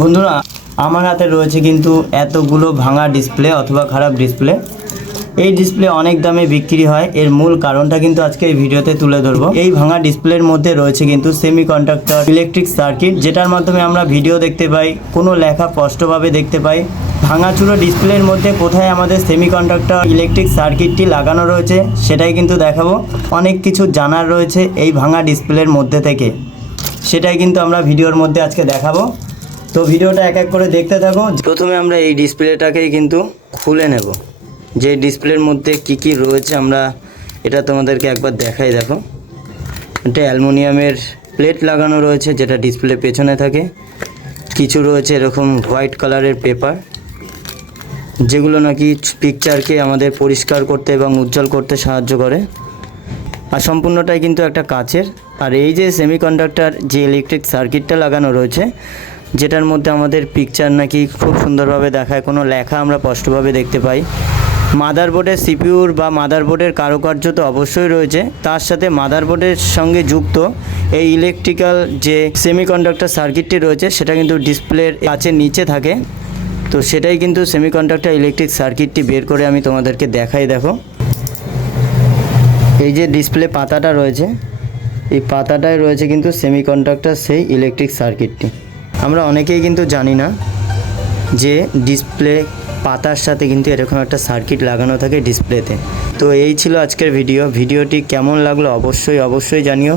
বন্ধুরা, আমার হাতে রয়েছে কিন্তু এতগুলো ভাঙা ডিসপ্লে অথবা খারাপ ডিসপ্লে। এই ডিসপ্লে অনেক দামে বিক্রি হয়, এর মূল কারণটা কিন্তু আজকে এই ভিডিওতে তুলে ধরবো। এই ভাঙা ডিসপ্লের মধ্যে রয়েছে কিন্তু সেমিকন্ডাক্টর ইলেকট্রিক সার্কিট, যেটার মাধ্যমে আমরা ভিডিও দেখতে পাই, কোনো লেখা স্পষ্টভাবে দেখতে পাই। ভাঙাচুরো ডিসপ্লের মধ্যে কোথায় আমাদের সেমিকন্ডাক্টর ইলেকট্রিক সার্কিটটি লাগানো রয়েছে সেটাই কিন্তু দেখাবো। অনেক কিছু জানার রয়েছে এই ভাঙা ডিসপ্লের মধ্যে থেকে, সেটাই কিন্তু আমরা ভিডিওর মধ্যে আজকে দেখাবো। তো ভিডিওটা এক এক করে দেখতে থাকো। প্রথমে আমরা এই ডিসপ্লেটাকেই কিন্তু খুলে নেব, যে ডিসপ্লের মধ্যে কি কি রয়েছে আমরা এটা তোমাদেরকে একবার দেখাই। দেখো, এটা অ্যালুমিনিয়ামের প্লেট লাগানো রয়েছে, যেটা ডিসপ্লে পেছনে থাকে। কিছু রয়েছে এরকম হোয়াইট কালারের পেপার, যেগুলো নাকি পিকচারকে আমাদের পরিষ্কার করতে এবং উজ্জ্বল করতে সাহায্য করে। আর সম্পূর্ণটাই কিন্তু একটা কাচের। আর এই যে সেমিকন্ডাক্টর যে ইলেকট্রিক সার্কিটটা লাগানো রয়েছে, যেটার মধ্যে আমাদের পিকচার নাকি খুব সুন্দরভাবে দেখায়, কোনো লেখা আমরা স্পষ্টভাবে দেখতে পাই। মাদারবোর্ডের সিপিইউর বা মাদারবোর্ডের কারুকার্য তো অবশ্যই রয়েছে, তার সাথে মাদারবোর্ডের সঙ্গে যুক্ত এই ইলেকট্রিক্যাল যে সেমিকন্ডাক্টর সার্কিটটি রয়েছে, সেটা কিন্তু ডিসপ্লের কাচের নিচে থাকে। তো সেটাই কিন্তু সেমিকন্ডাক্টর ইলেকট্রিক সার্কিটটি বের করে আমি তোমাদেরকে দেখাই। দেখো, এই যে ডিসপ্লে পাতাটা রয়েছে, এই পাতাটায় রয়েছে কিন্তু সেমিকন্ডাক্টর সেই ইলেকট্রিক সার্কিটটি। আমরা অনেকেই কিন্তু জানি না যে ডিসপ্লে পাতার সাথে কিন্তু এরকম একটা সার্কিট লাগানো থাকে ডিসপ্লেতে। তো এই ছিল আজকের ভিডিওটি কেমন লাগলো অবশ্যই জানিও।